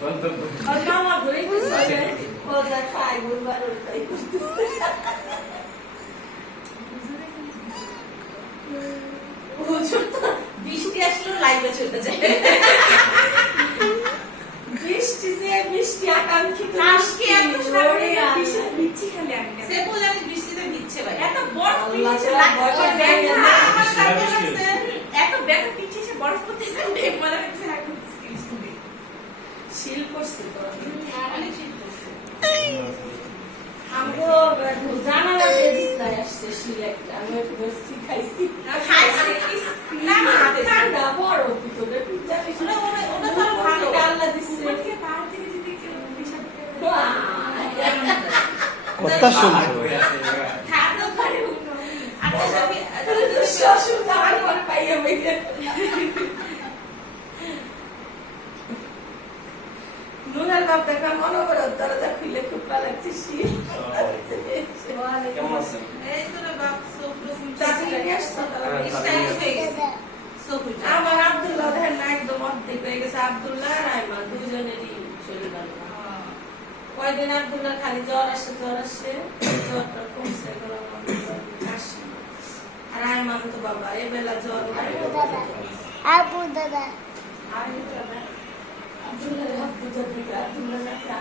আর মামা ঘুরে গেছে ওটা খাই বলবার ওটাই করতেছে হুজুর তো বৃষ্টি আসলো লাইভে চলতে যায় বৃষ্টি আকাঙ্ক্ষিত আজকে এত সামনে বৃষ্টি খালি আমি সে বলে আমি বৃষ্টিতে ভিজছে ভাই এত বরফ পিছিয়ে এত ব্যাটা পিছিয়ে সে বরফ করতেছে দেখ মানে হচ্ছে না করতেছে শিল করছে তো অনেক শীত করছে আমগো জানালা দিয়ে দিছাই আসছে শিল একটা আমি একটু শিখাইছি খাইছি না না ঠান্ডা বড় ভিতরে পিজ্জা পিছনে ওটা তো ভালো আল্লাহ দিচ্ছে থেকে পাহাড় থেকে যদি কেউ বিষয় কথা শুনছো খাওয়া পারে আচ্ছা সবই শ্বশুর যাওয়ার পরে পাইয়া বইতে নুনার বাপ দেখা মনে করে দরজা খুলে খুব লাগছে শীত কেমন আছেন? এই তো না বাপ সব চাকরি আসছে স্টাইল হয়ে গেছে সব আমার আব্দুল্লাহ দেখেন না একদম অর্ধেক হয়ে গেছে আব্দুল্লাহ আর আইমান দুজনেরই চলে গেল কয়দিন আব্দুল্লাহ খালি জ্বর আসে জ্বরটা কমছে আসে আর আইমান তো বাবা এবেলা জ্বর নাই Abu Dada. আব্দুল্লাহ আব্দুল্লাহ